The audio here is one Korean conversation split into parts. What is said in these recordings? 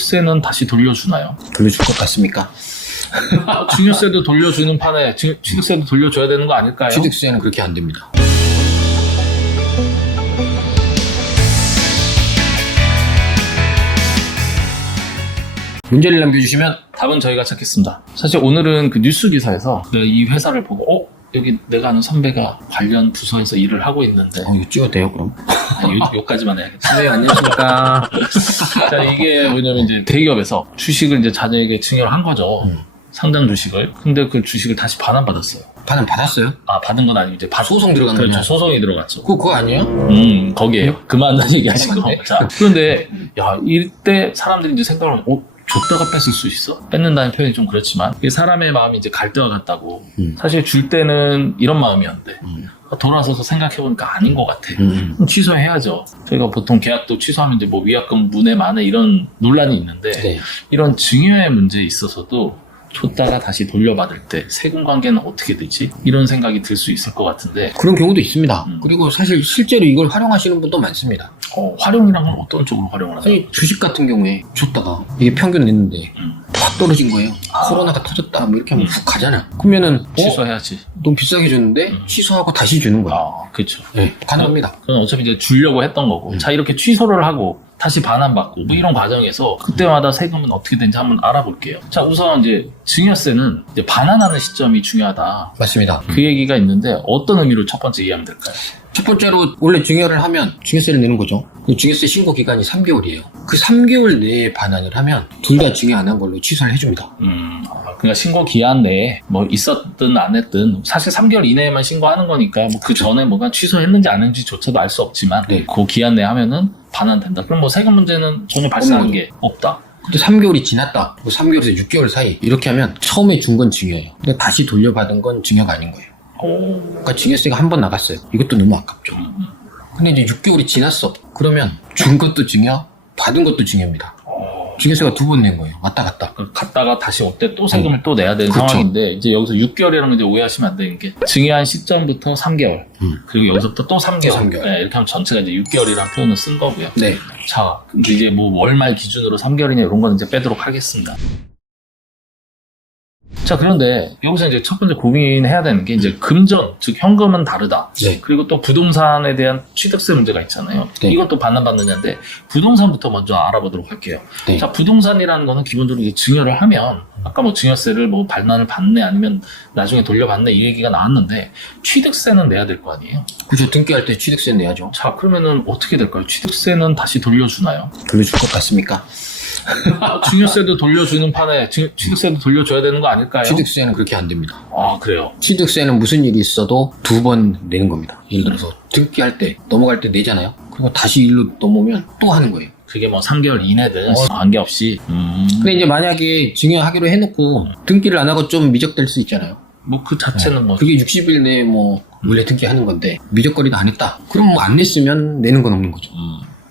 취득세는 다시 돌려주나요? 돌려줄 것 같습니까? 증여세도 돌려주는 판에 취득세도 돌려줘야 되는 거 아닐까요? 취득세는 그렇게 안 됩니다. 문제를 남겨주시면 답은 저희가 찾겠습니다. 사실 오늘은 그 뉴스 기사에서 이 회사를 보고 여기 내가 아는 선배가 관련 부서에서 일을 하고 있는데 이거 찍어도 돼요 그럼? 여기까지만 해야겠다. 네, 안녕하십니까. 자, 이게 뭐냐면 이제 대기업에서 주식을 이제 자녀에게 증여를 한 거죠. 상당 주식을. 근데 그 주식을 다시 반환받았어요. 반환 받았어요? 아, 받은 건 아니고 이제 소송 들어간 거죠? 그렇죠. 소송이 들어갔죠. 그거 아니에요? 거기에요. 그만 얘기하시고. 자, 그런데 야, 이때 사람들이 이제 생각을 하면 줬다가 뺐을 수 있어. 뺏는다는 표현이 좀 그렇지만 이게 사람의 마음이 이제 갈 때와 같다고. 사실 줄 때는 이런 마음이었는데 돌아서서 생각해보니까 아닌 것 같아. 그럼 취소해야죠. 저희가 보통 계약도 취소하면 이제 뭐 위약금 문의 만에 이런 논란이 있는데 네. 이런 증여의 문제에 있어서도 줬다가 다시 돌려받을 때 세금 관계는 어떻게 되지? 이런 생각이 들 수 있을 것 같은데 그런 경우도 있습니다. 그리고 사실 실제로 이걸 활용하시는 분도 많습니다. 활용이란 건 어떤 쪽으로 활용을 하나요? 사실 주식 같은 경우에 줬다가 이게 평균 냈는데 확 떨어진 거예요. 코로나가 터졌다 뭐 이렇게 하면 훅 가잖아. 그러면은 취소해야지. 너무 비싸게 줬는데 취소하고 다시 주는 거야. 그렇죠. 네, 가능합니다. 그건 어차피 이제 주려고 했던 거고. 자, 이렇게 취소를 하고 다시 반환받고 뭐 이런 과정에서 그때마다 세금은 어떻게 되는지 한번 알아볼게요. 자, 우선 이제 증여세는 이제 반환하는 시점이 중요하다. 맞습니다. 그 얘기가 있는데 어떤 의미로 첫 번째 이해하면 될까요? 첫 번째로 원래 증여를 하면 증여세를 내는 거죠. 그 증여세 신고 기간이 3개월이에요. 그 3개월 내에 반환을 하면 둘 다 증여 안 한 걸로 취소를 해줍니다. 그러니까 신고 기한 내에 뭐 있었든 안 했든 사실 3개월 이내에만 신고하는 거니까 뭐 그 전에 뭐가 취소했는지 안 했는지조차도 알 수 없지만 네. 그 기한 내에 하면은 반환된다. 그럼 뭐 세금 문제는 전혀 발생한 게 없다. 근데 3개월이 지났다. 뭐 3개월에서 6개월 사이 이렇게 하면 처음에 준 건 증여예요. 근데 다시 돌려받은 건 증여가 아닌 거예요. 그러니까 증여세가 한 번 나갔어요. 이것도 너무 아깝죠. 근데 이제 6개월이 지났어. 그러면 준 것도 증여, 받은 것도 증여입니다. 증여세가 두 번 낸 거예요. 왔다 갔다. 갔다가 다시 올 때 또 세금을 또 내야 되는 그렇죠. 상황인데 이제 여기서 6개월이라는 걸 이제 오해하시면 안 되는 게 증여한 시점부터 3개월 그리고 여기서부터 또 3개월, 또 3개월. 네, 이렇게 하면 전체가 이제 6개월이라는 표현을 쓴 거고요. 네. 자, 이제 뭐 월말 기준으로 3개월이냐 이런 거는 이제 빼도록 하겠습니다. 자, 그런데 여기서 이제 첫 번째 고민해야 되는 게 이제 금전, 즉 현금은 다르다. 네. 그리고 또 부동산에 대한 취득세 문제가 있잖아요. 네. 이것도 반환받느냐인데 부동산부터 먼저 알아보도록 할게요. 네. 자, 부동산이라는 거는 기본적으로 이제 증여를 하면 아까 뭐 증여세를 뭐 반환을 받네 아니면 나중에 돌려받네 이 얘기가 나왔는데 취득세는 내야 될 거 아니에요. 그죠. 등기할 때 취득세 내야죠. 자, 그러면은 어떻게 될까요? 취득세는 다시 돌려주나요? 돌려줄 것 같습니까? 증여세도 돌려주는 판에 취득세도 돌려줘야 되는 거 아닐까요? 취득세는 그렇게 안 됩니다. 아, 그래요? 취득세는 무슨 일이 있어도 두 번 내는 겁니다. 예를 들어서 등기할 때 넘어갈 때 내잖아요. 그리고 다시 일로 넘어오면 또 하는 거예요. 그게 뭐 3개월 이내든 관계없이 근데 이제 만약에 증여하기로 해놓고 등기를 안 하고 좀 미적될 수 있잖아요. 뭐 그 자체는 뭐 그게 60일 내에 뭐 원래 등기하는 건데 미적거리도 안 했다. 그럼 뭐 안 냈으면 내는 건 없는 거죠.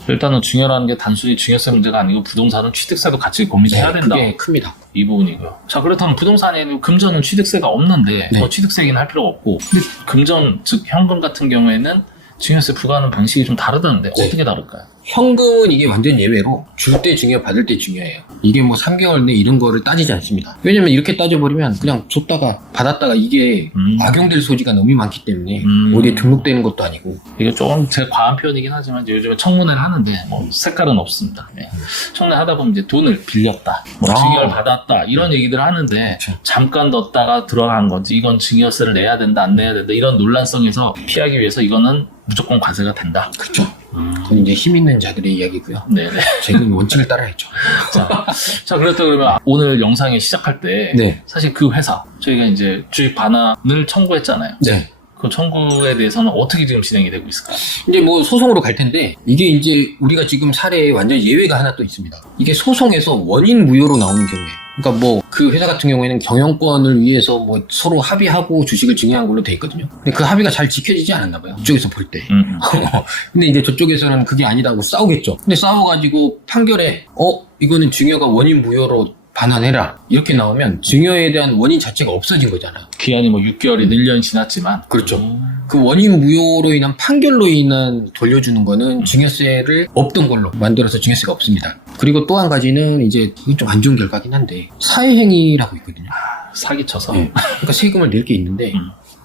일단은 증여라는 게 단순히 증여세 문제가 아니고 부동산은 취득세도 같이 고민해야 된다. 그게 큽니다. 이 부분이고요. 자, 그렇다면 부동산에는 금전은 취득세가 없는데 네. 뭐 취득세이긴 할 필요가 없고 근데 금전, 즉 현금 같은 경우에는 증여세 부과하는 방식이 좀 다르다는데 네. 어떻게 다를까요? 현금은 이게 완전 예외로 줄 때 증여 받을 때 증여예요. 이게 뭐 3개월 내 이런 거를 따지지 않습니다. 왜냐면 이렇게 따져버리면 그냥 줬다가 받았다가 이게 악용될 소지가 너무 많기 때문에 어디에 등록되는 것도 아니고. 이게 조금 제 과한 표현이긴 하지만 이제 요즘에 청문회를 하는데 뭐 색깔은 없습니다. 네. 청문회 하다 보면 이제 돈을 빌렸다, 뭐 증여를 받았다 이런 얘기들을 하는데 잠깐 넣었다가 들어간 건지 이건 증여세를 내야 된다 안 내야 된다 이런 논란성에서 피하기 위해서 이거는 무조건 과세가 된다. 그렇죠. 그건 이제 힘 있는 자들의 이야기고요. 네네. 저희는 원칙을 따라야죠. 자, 그렇다 그러면 오늘 영상에 시작할 때 네. 사실 그 회사 저희가 이제 주식 반환을 청구했잖아요. 네. 그 청구에 대해서는 어떻게 지금 진행이 되고 있을까요? 이제 뭐 소송으로 갈 텐데 이게 이제 우리가 지금 사례에 완전 예외가 하나 또 있습니다. 이게 소송에서 원인 무효로 나오는 경우에 그러니까 뭐 그 회사 같은 경우에는 경영권을 위해서 뭐 서로 합의하고 주식을 증여한 걸로 돼 있거든요. 근데 그 합의가 잘 지켜지지 않았나 봐요. 이쪽에서 볼 때. 근데 이제 저쪽에서는 그게 아니다고 싸우겠죠. 근데 싸워가지고 판결에 이거는 증여가 원인 무효로 반환해라 이렇게 나오면 증여에 대한 원인 자체가 없어진 거잖아요. 기한이 뭐 6개월이 1년이 지났지만 그렇죠. 그 원인 무효로 인한 판결로 인한 돌려주는 거는 증여세를 없던 걸로 만들어서 증여세가 없습니다. 그리고 또 한 가지는 이제 이건 좀 안 좋은 결과긴 한데 사회행위라고 있거든요. 사기쳐서. 네. 그러니까 세금을 낼 게 있는데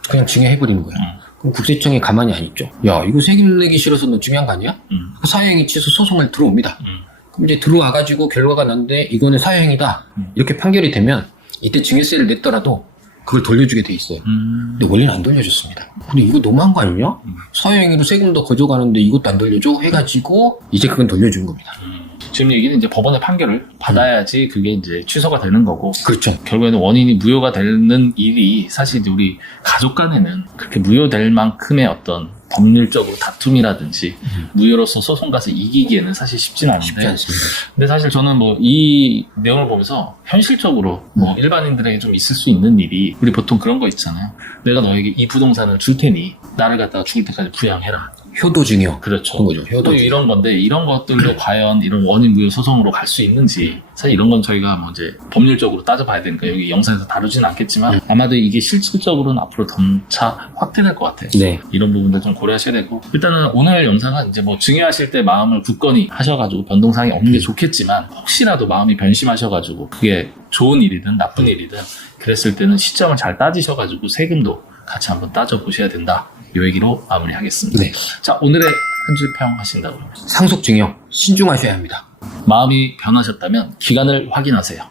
그냥 증여해버리는 거야. 그럼 국세청이 가만히 안 있죠. 야, 이거 세금 내기 싫어서 너 증여한 거 아니야? 그 사회행위 취소 소송을 들어옵니다. 그럼 이제 들어와가지고 결과가 났는데 이거는 사회행위다. 이렇게 판결이 되면 이때 증여세를 냈더라도 그걸 돌려주게 돼 있어요. 근데 원래는 안 돌려줬습니다. 근데 이거 너무한 거 아니냐? 사회행위로 세금도 가져가는데 이것도 안 돌려줘? 해가지고 이제 그건 돌려준 겁니다. 지금 얘기는 이제 법원의 판결을 받아야지 그게 이제 취소가 되는 거고. 그렇죠. 결국에는 원인이 무효가 되는 일이 사실 이제 우리 가족 간에는 그렇게 무효될 만큼의 어떤 법률적으로 다툼이라든지 무효로서 소송 가서 이기기에는 사실 쉽진 않은데. 쉽지 않습니다. 근데 사실 저는 뭐 이 내용을 보면서 현실적으로 뭐 일반인들에게 좀 있을 수 있는 일이 우리 보통 그런 거 있잖아요. 내가 너에게 이 부동산을 줄 테니 나를 갖다가 죽을 때까지 부양해라. 효도증여. 그렇죠. 그런 거죠. 또 효도증여. 이런 건데 이런 것들도 과연 이런 원인 무효 소송으로 갈 수 있는지 사실 이런 건 저희가 뭐 이제 법률적으로 따져봐야 되니까 여기 영상에서 다루지는 않겠지만 아마도 이게 실질적으로는 앞으로 점차 확대될 것 같아요. 네. 이런 부분들 좀 고려하셔야 되고 일단은 오늘 영상은 이제 뭐 증여하실 때 마음을 굳건히 하셔가지고 변동사항이 없는 게 좋겠지만 혹시라도 마음이 변심하셔가지고 그게 좋은 일이든 나쁜 일이든 그랬을 때는 시점을 잘 따지셔가지고 세금도 같이 한번 따져보셔야 된다. 이 얘기로 마무리하겠습니다. 네. 자, 오늘의 한 줄 평 하신다고요. 상속증여 신중하셔야 합니다. 마음이 변하셨다면 기간을 확인하세요.